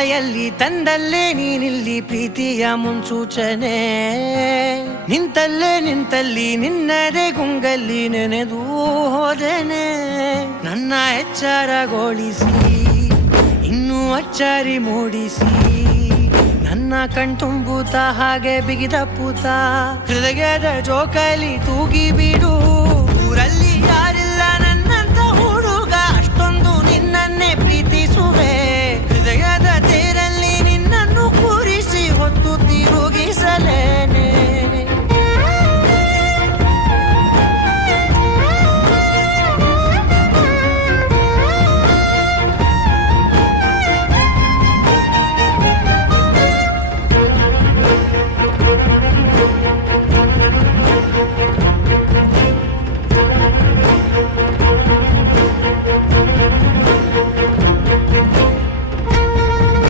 ಲಯಲ್ಲಿ ತಂದಲ್ಲೇ ನೀನಿಲ್ಲಿ ಪ್ರೀತಿಯ ಮುನ್ಸೂಚನೆ ನಿಂತಲ್ಲಿ ನಿನ್ನದೇ ಗುಂಗಲ್ಲಿ ನೆನೆದು ಹೋದೆನೆ ನನ್ನ ಎಚ್ಚರಗೊಳಿಸಿ ಇನ್ನೂ ಅಚ್ಚರಿ ಮೂಡಿಸಿ ನನ್ನ ಕಣ್ತುಂಬುತ್ತ ಹಾಗೆ ಬಿಗಿದ ಪೂತ ಹೃದಯದ ಜೋಕಾಲಿ ತೂಗಿ ಬಿಡು